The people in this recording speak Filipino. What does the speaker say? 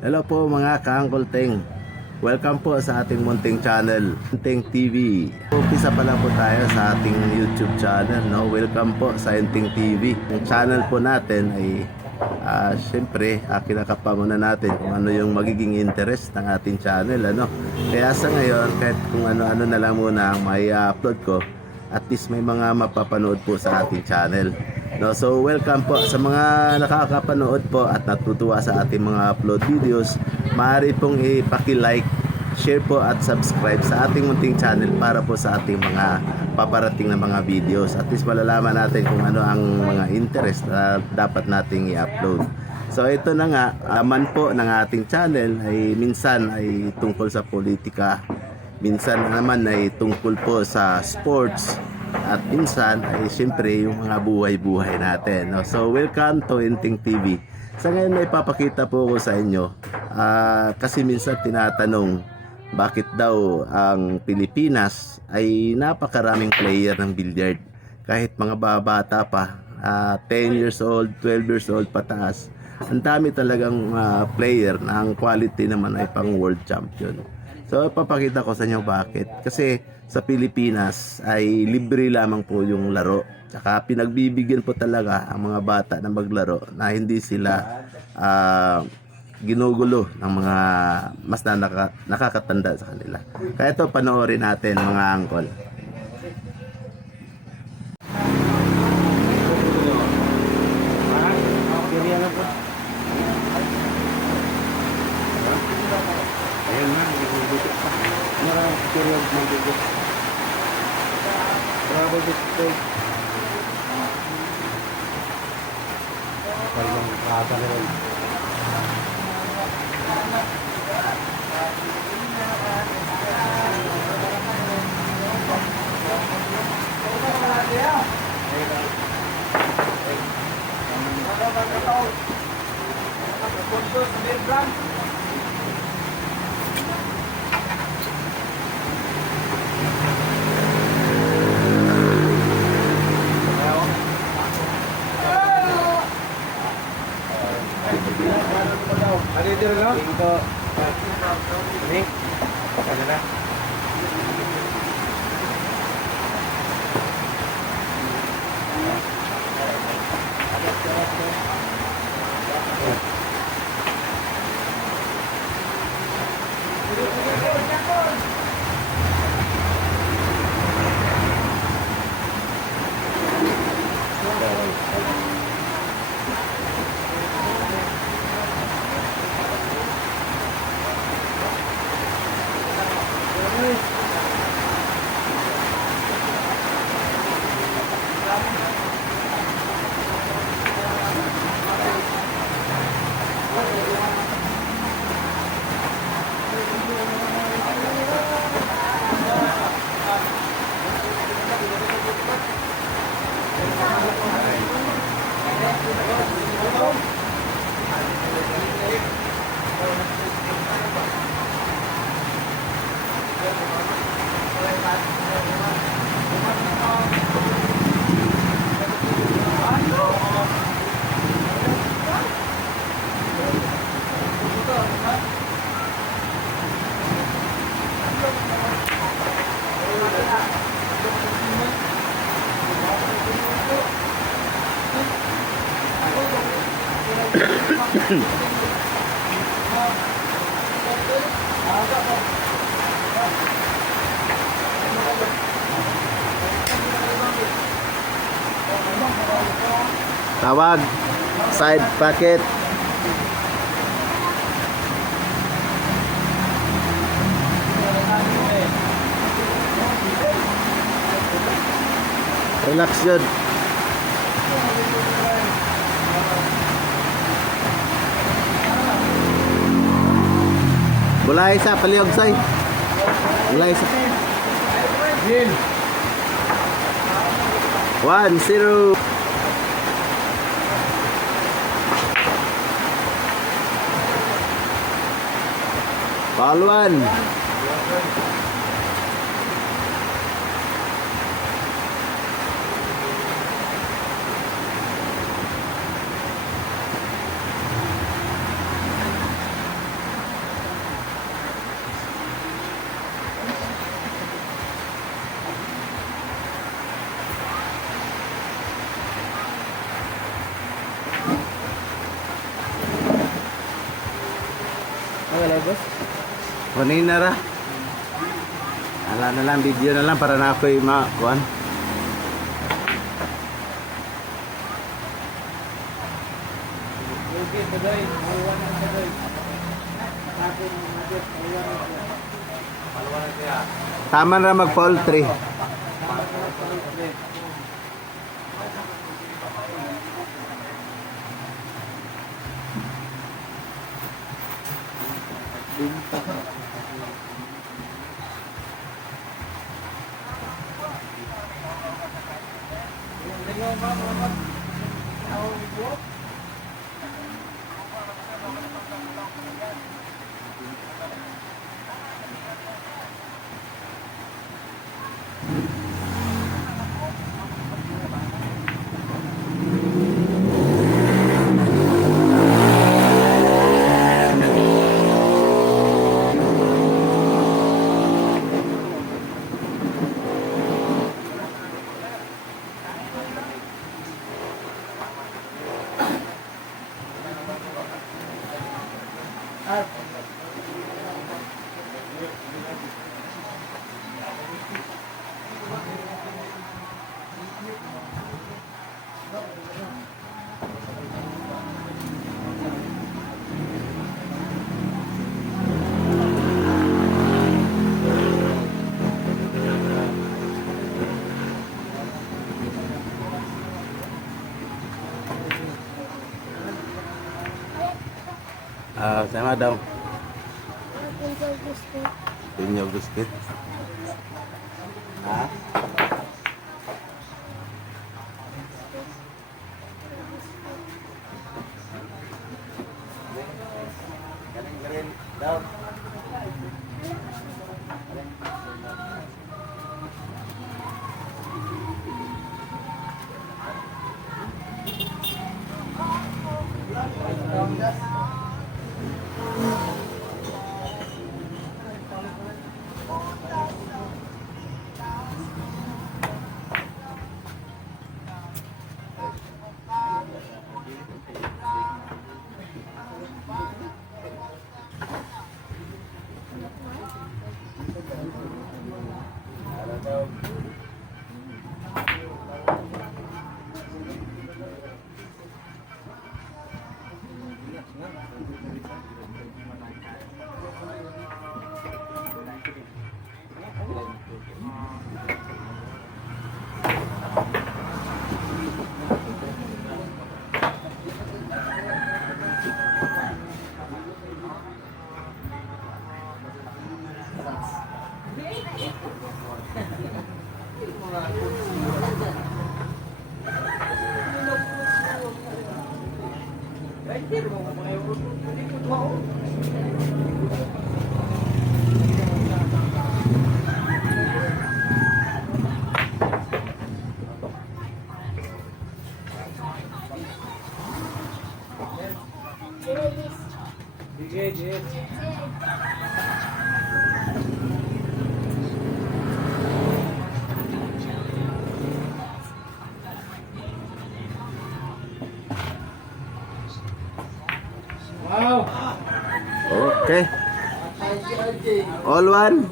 Hello po mga ka-Uncle Teng. Welcome po sa ating munting channel, Teng TV. Umpisa pa lang po tayo sa ating YouTube channel, no? Welcome po sa Teng TV. Yung channel po natin ay syempre, kinakapa muna natin kung ano yung magiging interest ng ating channel, ano? Kaya sa ngayon, kahit kung ano-ano na lang muna ang may upload ko, at least may mga mapapanood po sa ating channel. No, so welcome po sa mga nakakapanood po at natutuwa sa ating mga upload videos. Maaari pong i-paki-like, share po at subscribe sa ating munting channel para po sa ating mga paparating na mga videos. At least malalaman natin kung ano ang mga interest na dapat nating i-upload. So ito na nga, laman po ng ating channel ay minsan ay tungkol sa politika, minsan naman ay tungkol po sa sports, at minsan ay siyempre yung mga buhay-buhay natin, no? So welcome to Teng TV. Sa ngayon may papakita po ko sa inyo, kasi minsan tinatanong bakit daw ang Pilipinas ay napakaraming player ng billiard. Kahit mga babata pa, 10 years old, 12 years old pataas, ang dami talagang player na ang quality naman ay pang world champion. So papakita ko sa inyo bakit. Kasi sa Pilipinas ay libre lamang po yung laro. Tsaka pinagbibigyan po talaga ang mga bata na maglaro na hindi sila ginugulo ng mga mas nakakatanda sa kanila. Kaya ito panoorin natin mga angkol. Ayan na, nagbubutok pa. Maraming period magbubutok. Bravo dito. Parang kata na rin. Ano dito no? Ito. Ini. Ano na? Tawag, side packet. Relax yun. Bulay sa palihog say. Bulay sa 1-0. Paluan. wala boss. Kunin na ra. Ala na lang, video na lang para na ako'y makuan. Okay, tuloy. Maluwan na tuloy. Ako ng magit. Maluwan na siya. Tama na mag-poultry. Sama daw. Pinyog biscuit. Ha? Galing daw. Wow! Okay. All one.